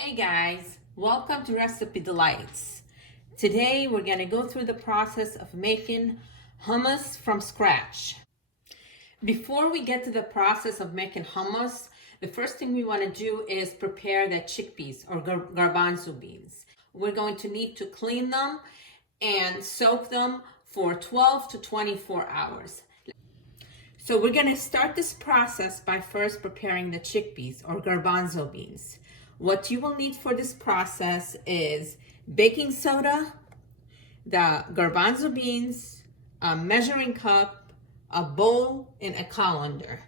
Hey guys, welcome to Recipe Delights. Today we're going to go through the process of making hummus from scratch. Before we get to the process of making hummus, the first thing we want to do is prepare the chickpeas or garbanzo beans. We're going to need to clean them and soak them for 12 to 24 hours. So we're going to start this process by first preparing the chickpeas or garbanzo beans. What you will need for this process is baking soda, the garbanzo beans, a measuring cup, a bowl, and a colander.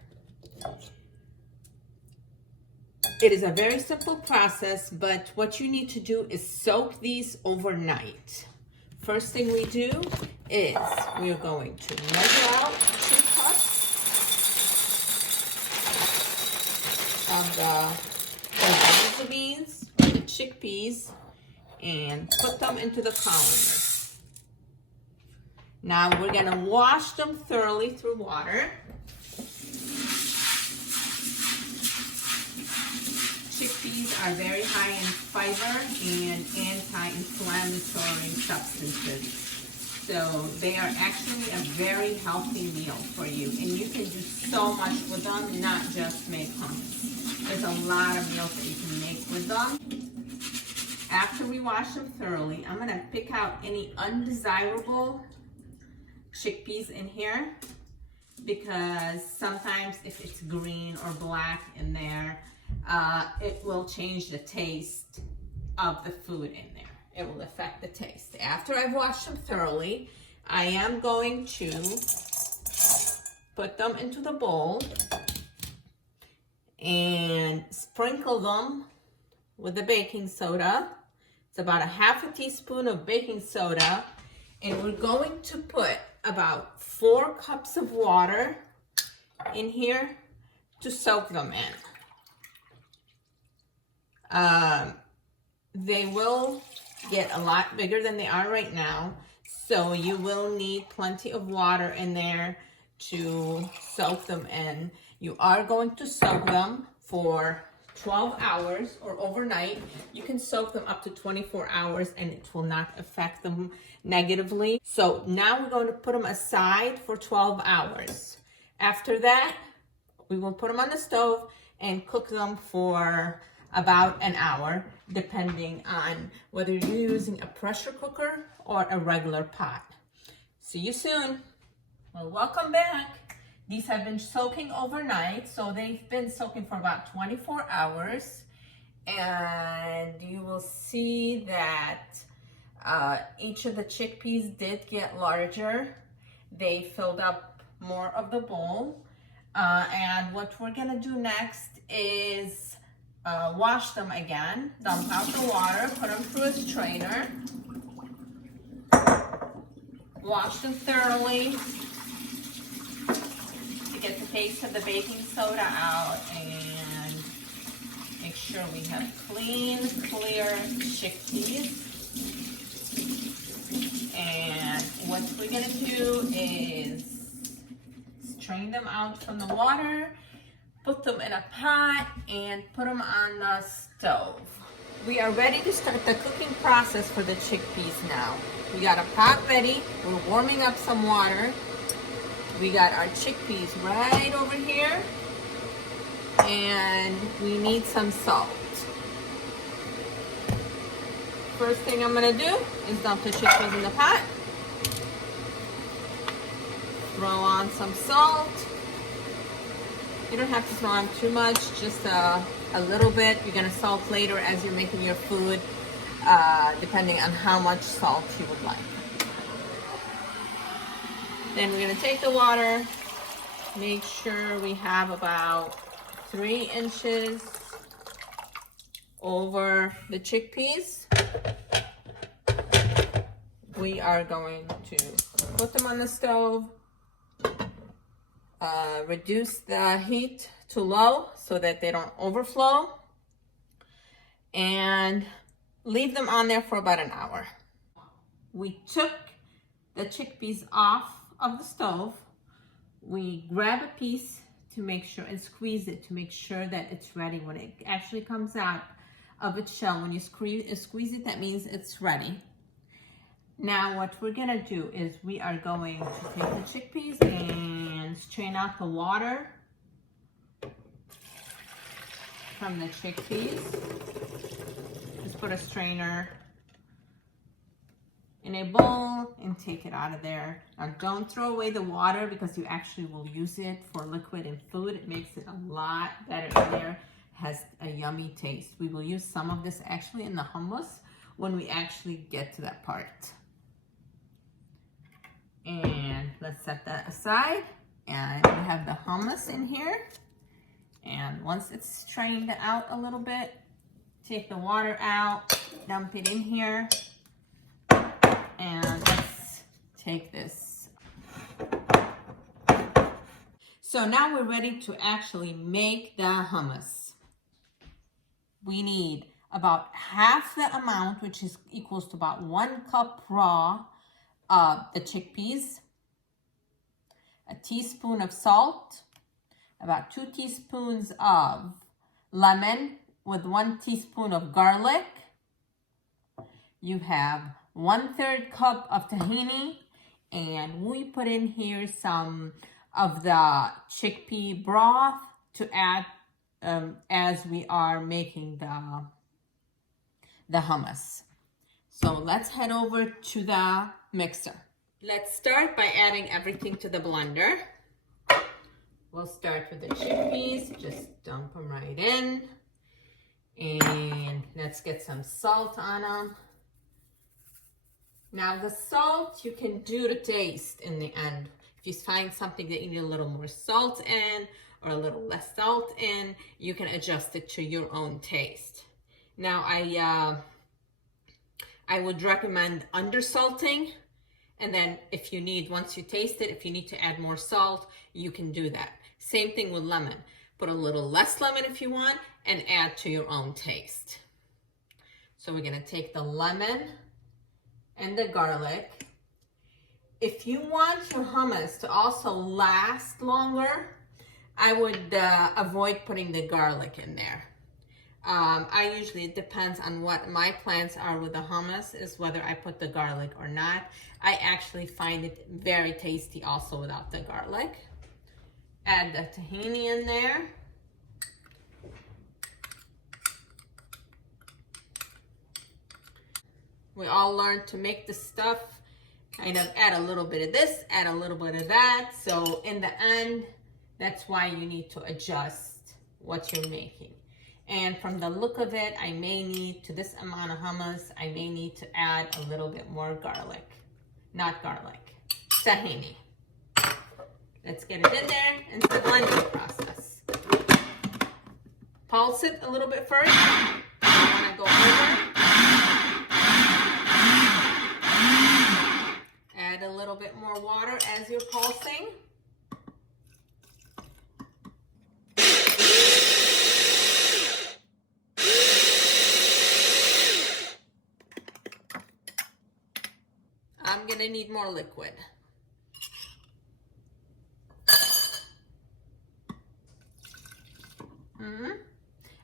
It is a very simple process, but what you need to do is soak these overnight. First thing we do is we're going to measure out 2 cups of the garbanzo beans or the chickpeas and put them into the colander. Now we're going to wash them thoroughly through water. Chickpeas are very high in fiber and anti-inflammatory substances. So they are actually a very healthy meal for you. And you can do so much with them, not just make hummus. There's a lot of meals that you can make with them. After we wash them thoroughly, I'm gonna pick out any undesirable chickpeas in here because sometimes if it's green or black in there, it will change the taste of the food in there. It will affect the taste. After I've washed them thoroughly, I am going to put them into the bowl and sprinkle them with the baking soda. It's about a half a teaspoon of baking soda, and we're going to put about 4 cups of water in here to soak them in. They will get a lot bigger than they are right now, so you will need plenty of water in there to soak them in. You are going to soak them for 12 hours or overnight. You can soak them up to 24 hours and it will not affect them negatively. So now we're going to put them aside for 12 hours. After that, we will put them on the stove and cook them for about an hour, depending on whether you're using a pressure cooker or a regular pot. See you soon. Well, welcome back. These have been soaking overnight, so they've been soaking for about 24 hours. And you will see that each of the chickpeas did get larger. They filled up more of the bowl. And what we're gonna do next is wash them again, dump out the water, put them through a strainer, wash them thoroughly to get the taste of the baking soda out and make sure we have clean, clear chickpeas. And what we're gonna do is strain them out from the water, put them in a pot, and put them on the stove. We are ready to start the cooking process for the chickpeas now. We got a pot ready. We're warming up some water. We got our chickpeas right over here. And we need some salt. First thing I'm gonna do is dump the chickpeas in the pot. Throw on some salt. You don't have to throw on too much, just a little bit. You're gonna salt later as you're making your food, depending on how much salt you would like. Then we're gonna take the water, make sure we have about 3 inches over the chickpeas. We are going to put them on the stove. Reduce the heat to low so that they don't overflow, and leave them on there for about an hour. We took the chickpeas off of the stove. We grab a piece to make sure and squeeze it to make sure that it's ready when it actually comes out. of its shell. When you squeeze it, that means it's ready. Now what we're gonna do is we are going to take the chickpeas and strain out the water from the chickpeas. Just put a strainer in a bowl and take it out of there. Now don't throw away the water because you actually will use it for liquid and food. It makes it a lot better in there. Has a yummy taste. We will use some of this actually in the hummus when we actually get to that part. And let's set that aside. And we have the hummus in here. And once it's strained out a little bit, take the water out, dump it in here. And let's take this. So now we're ready to actually make the hummus. We need about half the amount, which is equals to about 1 cup raw of the chickpeas, a teaspoon of salt, about 2 teaspoons of lemon with 1 teaspoon of garlic. You have 1/3 cup of tahini, and we put in here some of the chickpea broth to add as we are making the hummus. So let's head over to the mixer. Let's start by adding everything to the blender. We'll start with the chickpeas, just dump them right in. And let's get some salt on them. Now the salt you can do to taste in the end. If you find something that you need a little more salt in or a little less salt in, you can adjust it to your own taste. Now I would recommend undersalting, and then if you need, once you taste it, if you need to add more salt, you can do that. Same thing with lemon. Put a little less lemon if you want and add to your own taste. So we're gonna take the lemon and the garlic. If you want your hummus to also last longer, I would avoid putting the garlic in there. I usually, it depends on what my plans are with the hummus, is whether I put the garlic or not. I actually find it very tasty also without the garlic. Add the tahini in there. We all learned to make the stuff, kind of add a little bit of this, add a little bit of that. So in the end, that's why you need to adjust what you're making. And from the look of it, I may need, to this amount of hummus, I may need to add a little bit more garlic. Not garlic, tahini. Let's get it in there into the blending process. Pulse it a little bit first. I want to go over. Add a little bit more water as you're pulsing. I'm gonna need more liquid.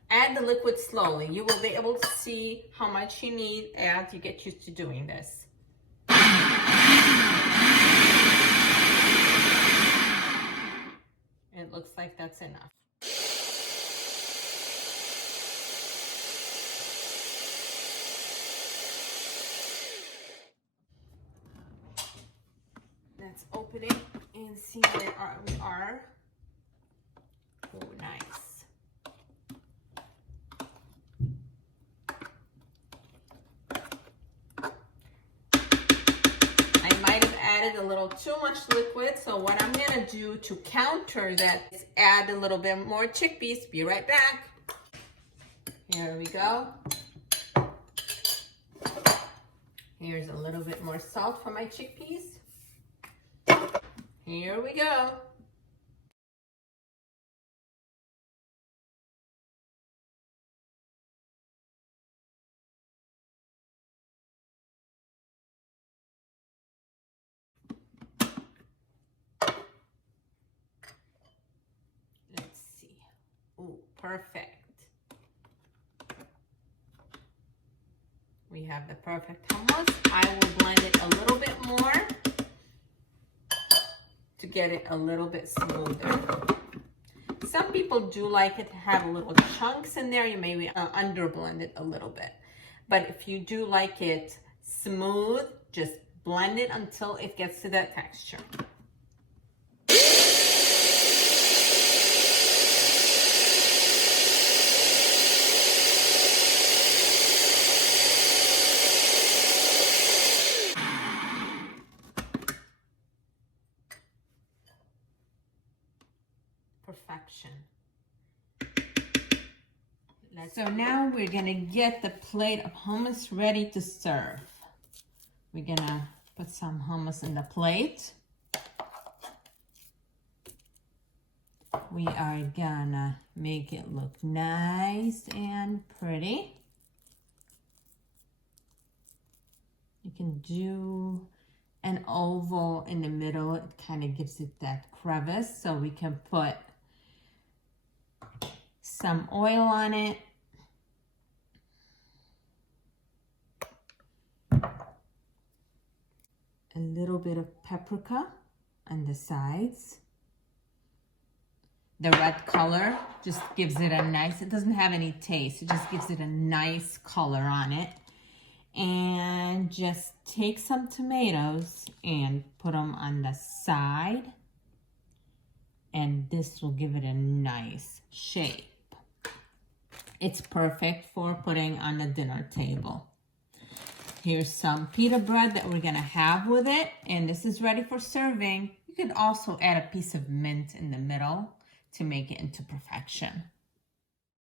Add the liquid slowly. You will be able to see how much you need as you get used to doing this. It looks like that's enough. Let's open it and see where we are. Oh, nice. I might have added a little too much liquid, so what I'm gonna do to counter that is add a little bit more chickpeas. Be right back. Here we go. Here's a little bit more salt for my chickpeas. Here we go. Let's see. Oh, perfect. We have the perfect hummus. I will blend it a little bit more to get it a little bit smoother. Some people do like it to have little chunks in there. You may under blend it a little bit. But if you do like it smooth, just blend it until it gets to that texture. Perfection. So now we're gonna get the plate of hummus ready to serve. We're gonna put some hummus in the plate. We are gonna make it look nice and pretty. You can do an oval in the middle. It kind of gives it that crevice, so we can put some oil on it. A little bit of paprika on the sides. The red color just gives it a nice, it doesn't have any taste, it just gives it a nice color on it. And just take some tomatoes and put them on the side. And this will give it a nice shape. It's perfect for putting on the dinner table. Here's some pita bread that we're gonna have with it, and this is ready for serving. You could also add a piece of mint in the middle to make it into perfection.